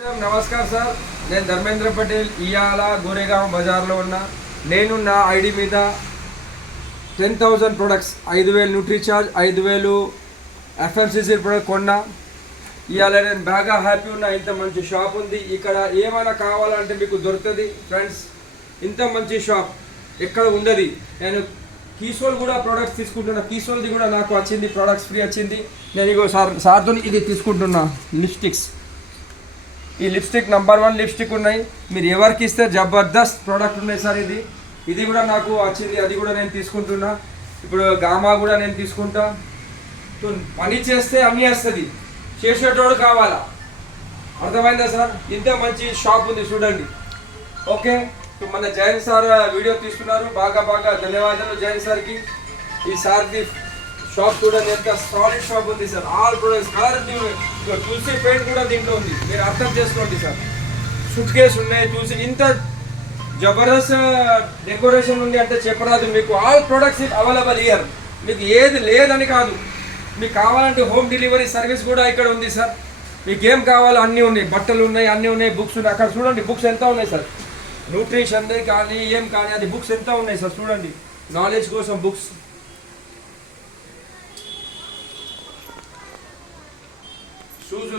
Sir నమస్కారం sir, నేను ధర్మేంద్ర పటేల్. ఇయాల గోరేగాం బజార్లో ఉన్నా. నేను నా ఐడి మీద 10,000 ప్రొడక్ట్స్, 5,000 న్యూట్రీచార్జ్, 5,000 ఎఫ్ఎంసీసీ ప్రొడక్ట్ కొన్నా. ఇవాళ నేను బాగా హ్యాపీ ఉన్నా. ఇంత మంచి షాప్ ఉంది ఇక్కడ. ఏమైనా కావాలంటే మీకు దొరుకుతుంది ఫ్రెండ్స్. ఇంత మంచి షాప్ ఎక్కడ ఉండదు. నేను కీసోల్ కూడా ప్రోడక్ట్స్ తీసుకుంటున్నా. కీసోల్ది కూడా నాకు వచ్చింది, ప్రోడక్ట్స్ ఫ్రీ వచ్చింది. నేను ఇగో సార్తో ఇది తీసుకుంటున్నా. లిప్స్టిక్స్, ఈ లిప్స్టిక్ నంబర్ 1 లిప్స్టిక్ ఉన్నాయి. మీరు ఎవరికి ఇస్తే జబర్దస్త్ ప్రోడక్ట్ ఉన్నాయి సార్. ఇది కూడా నాకు వచ్చింది, అది కూడా నేను తీసుకుంటున్నా. ఇప్పుడు గామా కూడా నేను తీసుకుంటా. పని చేస్తే అన్నీ వస్తుంది, చేసేటోడు కావాలా. అర్థమైందా సార్? ఇంత మంచి షాప్ ఉంది చూడండి. ఓకే, మన జైన్ సార్ వీడియో తీసుకున్నారు. బాగా ధన్యవాదాలు జైన్ సార్కి. ఈ సార్ది షాప్ చూడండి, ఎంత సాలిడ్ షాప్ ఉంది సార్. ఆల్ ప్రొడక్ట్స్ కలర్ చూసి పెయింట్ కూడా దీంట్లో ఉంది. మీరు అర్థం చేసుకోండి సార్. సూట్ కేస్ ఉన్నాయి చూసి. ఇంత జబర్దస్త్ డెకరేషన్ ఉంది అంటే చెప్పరాదు మీకు. All products available year. మీకు ఏది లేదని కాదు, మీకు కావాలంటే హోమ్ డెలివరీ సర్వీస్ కూడా ఇక్కడ ఉంది సార్. మీకు ఏం కావాలో అన్నీ ఉన్నాయి. బట్టలు ఉన్నాయి, అన్నీ ఉన్నాయి, బుక్స్ ఉన్నాయి. అక్కడ చూడండి బుక్స్ ఎంత ఉన్నాయి సార్. న్యూట్రిషన్ కానీ ఏం కానీ అది బుక్స్ ఎంత ఉన్నాయి సార్ చూడండి. నాలెడ్జ్ కోసం బుక్స్. షూస్